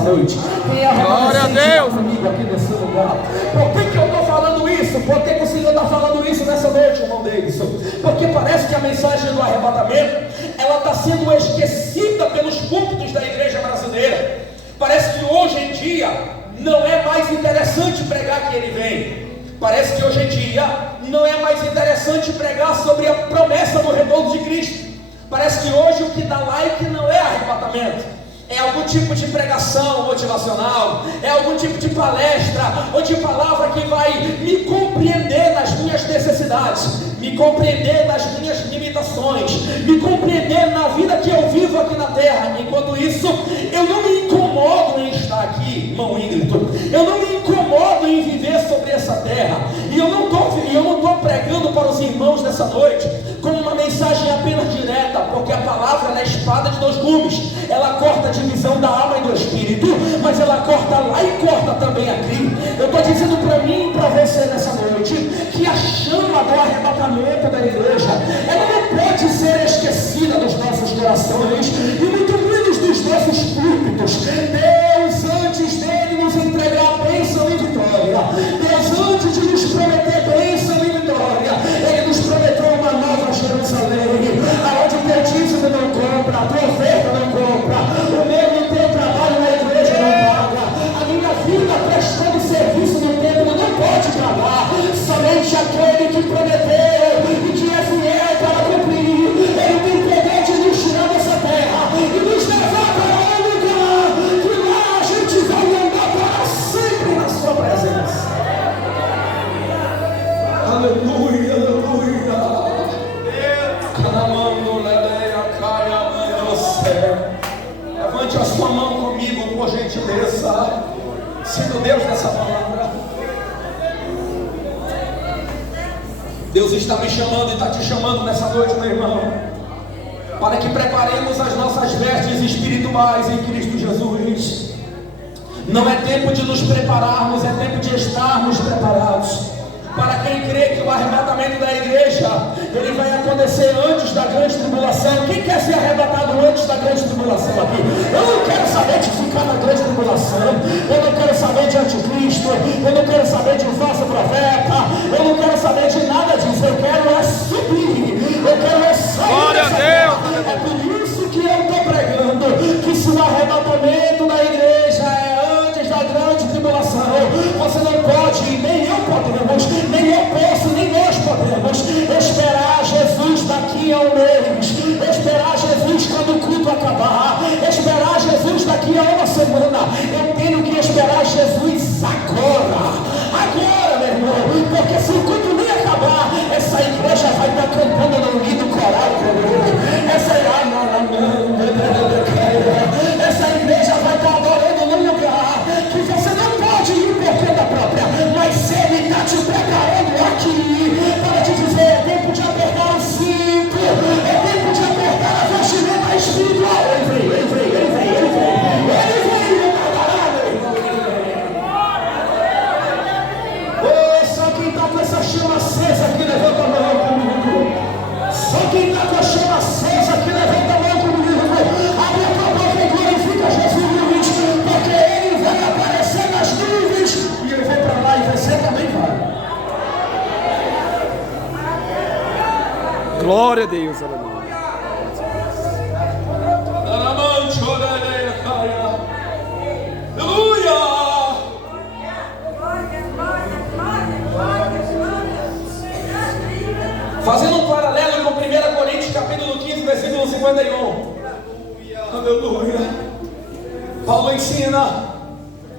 noite. Glória a Deus. Comigo aqui nesse lugar. Por que eu estou falando isso? Por que o Senhor está falando isso nessa noite, irmão Davidson? Porque parece que a mensagem do arrebatamento ela está sendo esquecida pelos púlpitos da igreja brasileira. Parece que hoje em dia não é mais interessante pregar que ele vem. Parece que hoje em dia não é mais interessante pregar sobre a promessa do retorno de Cristo. Parece que hoje o que dá like não é arrebatamento, é algum tipo de pregação motivacional, é algum tipo de palestra ou de palavra que vai me compreender nas minhas necessidades, me compreender nas minhas limitações, me compreender na vida que eu vivo aqui na terra. Enquanto isso, eu não me incomodo em estar aqui, irmão Ingrid, eu não me incomodo em viver sobre essa terra, e eu não estou pregando para os irmãos nessa noite com uma mensagem apenas direta, porque a palavra é a espada de dois gumes, ela corta a divisão da alma e do espírito, mas ela corta lá e corta também aqui. Eu estou dizendo para mim e para você nessa noite, que a chama do arrebatamento da igreja, ela não pode ser esquecida dos nossos corações, e muito menos dos nossos púlpitos. Deus, antes dele nos entregar bênção e vitória, Deus, antes de nos prometer bênção e vitória, ele nos prometeu uma nova Jerusalém, aonde o teu dízimo não compra, a tua oferta não compra, o meu e o teu trabalho na igreja não paga, a minha vida prestando serviço no templo não pode pagar. Somente aquele que prometeu e que é fiel para cumprir, ele tem poder de nos tirar dessa terra e nos levar para um lugar que lá a gente vai andar para sempre na sua presença. Aleluia, aleluia. Levante a sua mão comigo, por gentileza, sendo Deus dessa palavra. Deus está me chamando e está te chamando nessa noite, meu irmão, para que preparemos as nossas vestes espirituais em Cristo Jesus. Não é tempo de nos prepararmos, é tempo de estarmos preparados. Para quem crê que o arrebatamento da igreja ele vai acontecer antes da grande tribulação. Quem quer ser arrebatado antes da grande tribulação aqui? Eu não quero saber de ficar na grande tribulação, eu não quero saber de anticristo, eu não quero saber de um falso profeta, eu não quero saber de nada disso. Eu quero é subir, eu quero é sair. Glória a Deus. É por isso que eu estou pregando que se o arrebatamento da igreja é antes da grande tribulação, você não pode, nem eu podemos, nem eu posso, nem nós podemos esperar Jesus daqui a um mês, esperar Jesus quando o culto acabar, esperar Jesus daqui a uma semana. Eu tenho que esperar Jesus agora, meu irmão, porque se o culto nem acabar, essa igreja vai estar cantando no lindo coral, essa igreja vai estar adorando num lugar que você não pode ir por conta própria, mas ele está te preparando aqui para te dizer: é tempo de apertar o cinto, é tempo de apertar a vestimenta espiritual. Ele vem. Oh, só quem está com essa chama acesa aqui, levanta a mão comigo. Só quem está com a chama acesa aqui, levanta a mão comigo. Abre a tua boca e glorifica Jesus, porque ele vai aparecer nas nuvens e eu vou para lá e você também vai. Glória a Deus, aleluia. Fazendo um paralelo com 1 Coríntios capítulo 15, versículo 51. Aleluia. Paulo ensina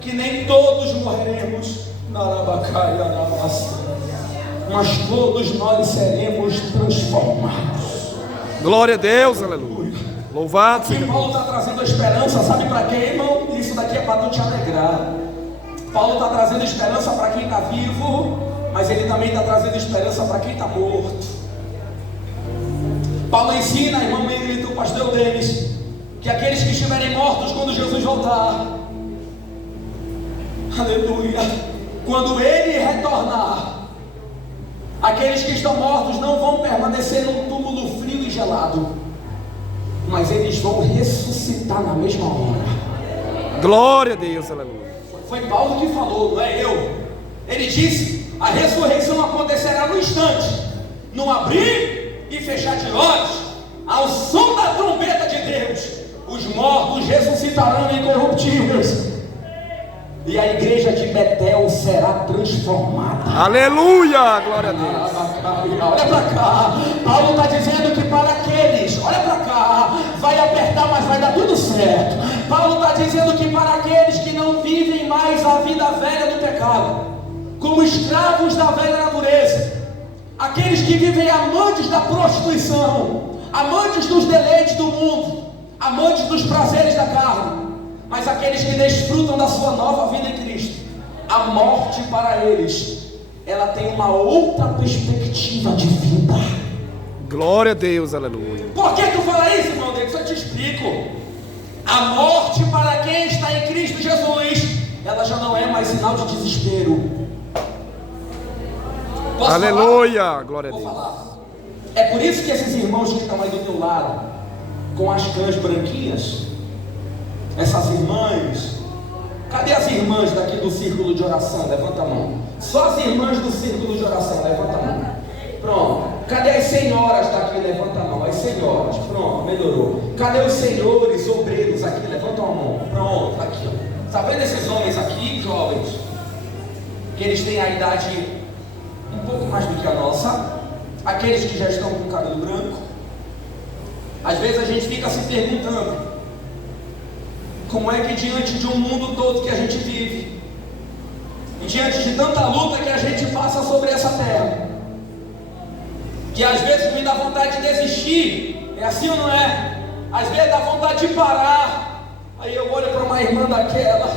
que nem todos morreremos, mas todos nós seremos transformados. Glória a Deus, aleluia. Louvado seja. Paulo está trazendo esperança, sabe para quem, irmão? Isso daqui é para tu te alegrar. Paulo está trazendo esperança para quem está vivo, mas ele também está trazendo esperança para quem está morto. Paulo ensina, irmão Emílio, o pastor deles, que aqueles que estiverem mortos quando Jesus voltar, aleluia, quando ele retornar, aqueles que estão mortos não vão permanecer num túmulo frio e gelado, mas eles vão ressuscitar na mesma hora. Glória a Deus, aleluia. Foi Paulo que falou, não é eu. Ele disse: a ressurreição acontecerá no instante, num abrir e fechar de olhos, ao som da trombeta de Deus. Os mortos ressuscitarão incorruptíveis, e a igreja de Betel será transformada. Aleluia, glória a Deus. Olha para cá, Paulo está dizendo que para aqueles, olha para cá, vai apertar, mas vai dar tudo certo. Paulo está dizendo que para aqueles que não vivem mais a vida velha do pecado, como escravos da velha natureza, aqueles que vivem amantes da prostituição, amantes dos deleites do mundo, amantes dos prazeres da carne, mas aqueles que desfrutam da sua nova vida em Cristo, a morte para eles, ela tem uma outra perspectiva de vida. Glória a Deus, aleluia. Por que tu fala isso, irmão Deus? Eu te explico. A morte para quem está em Cristo Jesus, ela já não é mais sinal de desespero. Posso Aleluia, falar? glória a Vou Deus. falar. É por isso que esses irmãos que estão aí do teu lado, com as cãs branquinhas, essas irmãs, cadê as irmãs daqui do círculo de oração? Levanta a mão. Só as irmãs do círculo de oração, levanta a mão. Pronto. Cadê as senhoras daqui? Levanta a mão. As senhoras, pronto, melhorou. Cadê os senhores obreiros aqui? Levanta a mão. Pronto, aqui, ó. Está vendo esses homens aqui, jovens? Que eles têm a idade um pouco mais do que a nossa. Aqueles que já estão com cabelo branco. Às vezes a gente fica se perguntando: como é que diante de um mundo todo que a gente vive, e diante de tanta luta que a gente passa sobre essa terra, que às vezes me dá vontade de desistir, é assim ou não é? Às vezes dá vontade de parar, aí eu olho para uma irmã daquela,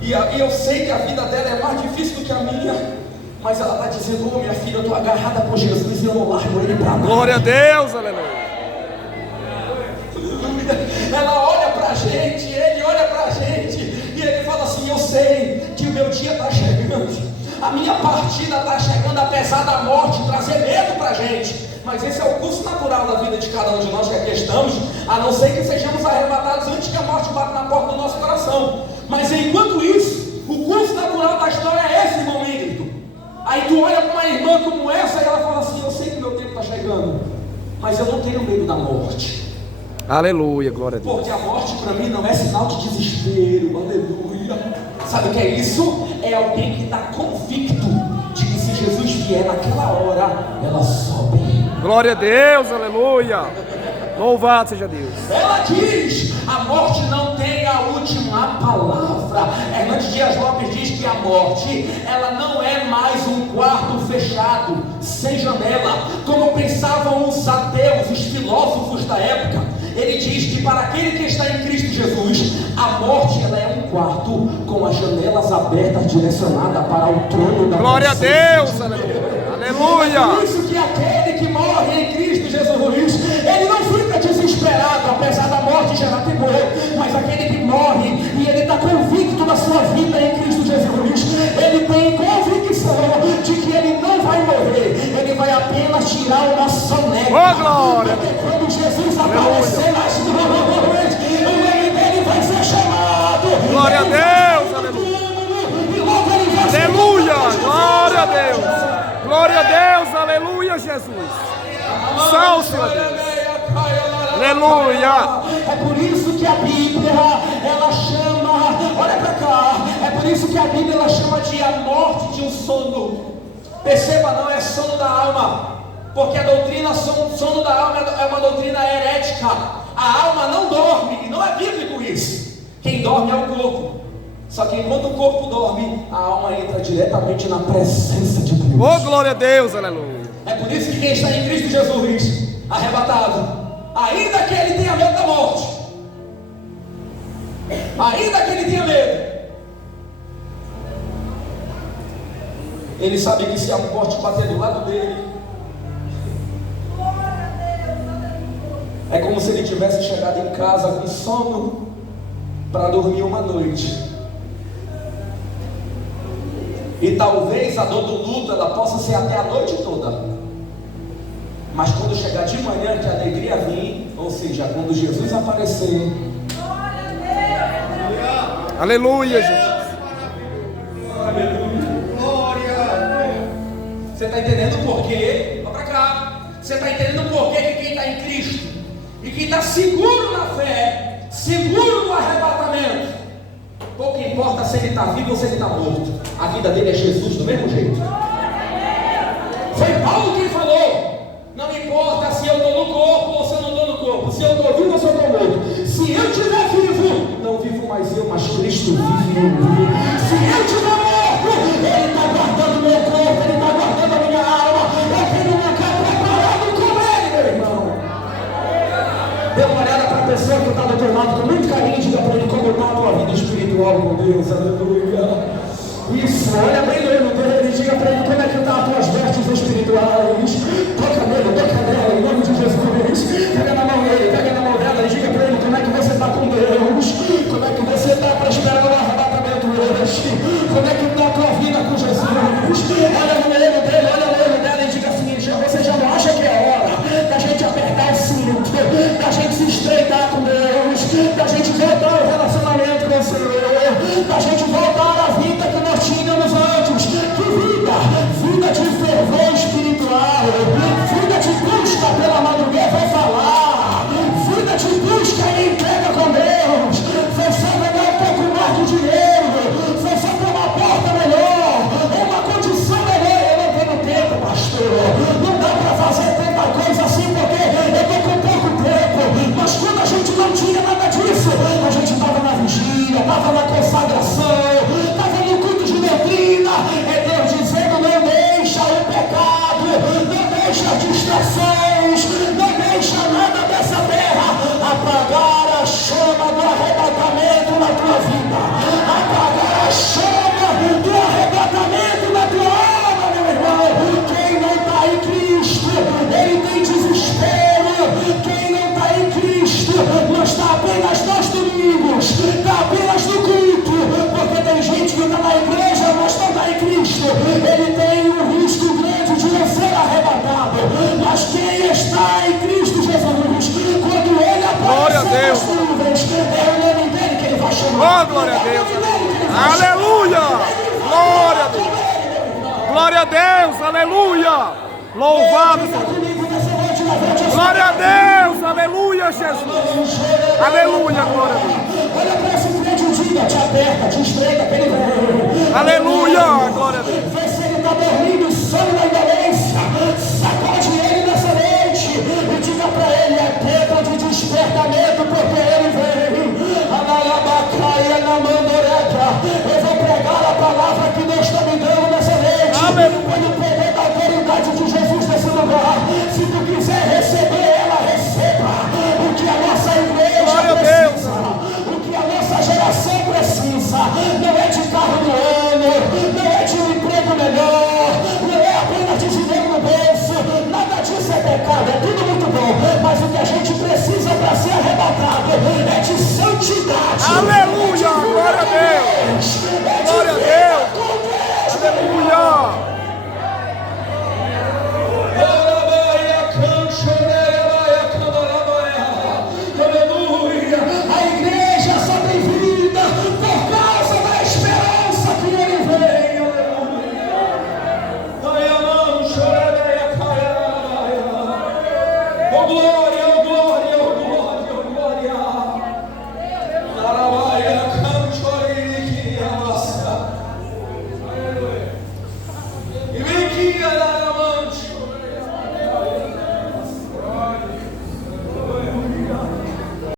e eu sei que a vida dela é mais difícil do que a minha, mas ela está dizendo: ô minha filha, eu estou agarrada por Jesus e eu não largo ele para nada. Glória a Deus, aleluia. Ela olha para a gente, ele olha para a gente, e ele fala assim: eu sei que o meu dia está chegando, a minha partida está chegando, apesar da morte trazer medo para a gente, mas esse é o curso natural da vida de cada um de nós que aqui estamos, a não ser que sejamos arrebatados antes que a morte bata na porta do nosso coração. Mas enquanto isso, o curso natural da história é esse, irmão Ingrid. Aí tu olha para uma irmã como essa e ela fala assim: eu sei que o meu tempo está chegando, mas eu não tenho medo da morte. Aleluia, glória a Deus. Porque a morte para mim não é sinal de desespero, aleluia. Sabe o que é isso? É alguém que está convicto de que se Jesus vier naquela hora, ela sobe. Glória a Deus, aleluia. Louvado seja Deus. Ela diz: a morte não tem a última palavra. Hernandes Dias Lopes diz que a morte, ela não é mais um quarto fechado, sem janela, como pensavam os ateus, os filósofos da época. Ele diz que para aquele que está em Cristo Jesus, a morte, ela é um quarto com as janelas abertas, direcionada para o trono da Glória a presença. Deus, aleluia. Aleluia. É por isso que aquele que morre em Cristo Jesus, ele não fica desesperado, apesar da morte gerar temor, mas aquele que morre e ele está convicto da sua vida em Cristo Jesus, ele tem convicção de que ele não vai morrer, ele vai apenas tirar uma soneca. Oh, glória! Porque quando Jesus aparecer nas nuvens, o nome dele vai ser chamado. Glória a Deus, aleluia. E logo ele vai ser Aleluia, chamado. glória a Deus. Glória a Deus, aleluia, Jesus. Salve, a Deus. Aleluia. É por isso que a Bíblia, ela chama, olha para cá, é por isso que a Bíblia ela chama de a morte de um sono. Perceba, não é sono da alma, porque a doutrina sono da alma é uma doutrina herética. A alma não dorme, não é bíblico isso. Quem dorme é o corpo. Só que enquanto o corpo dorme, a alma entra diretamente na presença de Deus. Oh, glória a Deus, aleluia. É por isso que quem está em Cristo Jesus, arrebatado, ainda que ele tenha medo da morte, ainda que ele tenha medo, ele sabe que se a morte bater do lado dele, é como se ele tivesse chegado em casa com sono para dormir uma noite. E talvez a dor do luto ela possa ser até a noite toda, mas quando chegar de manhã que a alegria vir, ou seja, quando Jesus aparecer, Aleluia, Jesus. Você está entendendo por quê? Vá para cá. Você está entendendo por quê que quem está em Cristo e quem está seguro na fé, seguro no arrebatamento, pouco importa se ele está vivo ou se ele está morto, a vida dele é Jesus do mesmo jeito. Foi Paulo quem falou: não importa se eu estou no corpo ou se eu não estou no corpo, se eu estou vivo ou se eu estou morto, se eu estiver vivo, não vivo mais eu, mas Cristo vive em mim. Se eu estiver morto, Ele está guardando meu corpo, Ele está guardando a minha alma. Eu tenho um lugar preparado com Ele, meu irmão. Dê uma olhada para a pessoa que está do teu lado com muito carinho, diga para ele como está a tua vida espiritual com Deus. Aleluia. Isso, olha bem no olho dele, diga para ele como é que está as tuas vestes espirituais. Toca nela, em nome de Jesus. Pega na mão dele, pega na mão dela e diga para ele como é que você está com Deus. Como é que você está para esperar o arrebatamento hoje. Como é que está a tua vida com Jesus. Olha no olho dele, olha no olho dela e diga assim: você já não acha que é hora da gente apertar o cinto, da gente se estreitar com Deus, da gente voltar ao relacionamento com o Senhor, da gente voltar à vida que nós tínhamos antes. Que vida de fervor espiritual, vida de busca pela madrugada, vai falar, vida de busca e entrega com Deus. Você vai dar um pouco mais de dinheiro, você tem uma porta melhor, uma condição melhor. Eu não tenho tempo, pastor, não dá para fazer tanta coisa assim porque eu estou com pouco tempo. Mas quando a gente não tinha nada disso, a gente estava na vigília, estava na consagração, estava no culto de doutrina. É Deus dizendo: não deixa o pecado, não deixa distrações, não deixa nada dessa terra apagar a chama do arrebatamento na tua vida, apagar a chama do arrebatamento na tua alma, meu irmão. Quem não está em Cristo, ele tem desespero. Quem não está em Cristo não está apenas nos domingos, está apenas no culto, porque tem gente que está na igreja, mas não está em Cristo. Ele tem um risco grande de não ser arrebatado. Mas quem está em Cristo Jesus, quando ele aparecer nas nuvens, é o nome dele que ele vai chamar. Oh, glória a Deus. Aleluia. Glória a Deus. Glória a Deus. Aleluia. Louvado. Glória a Deus. Aleluia, Jesus. Aleluia, glória a Deus. Olha para esse crente um dia, te aperta, te estreita, que ele vem. Aleluia, glória a Deus. Vê se ele está dormindo, sono na indolência. Sacode ele nessa noite e diga para ele: é tempo de despertamento, porque ele vem. Analabacaia na mandoreta. Eu vou pregar a palavra que Deus está me dando nessa noite. Quando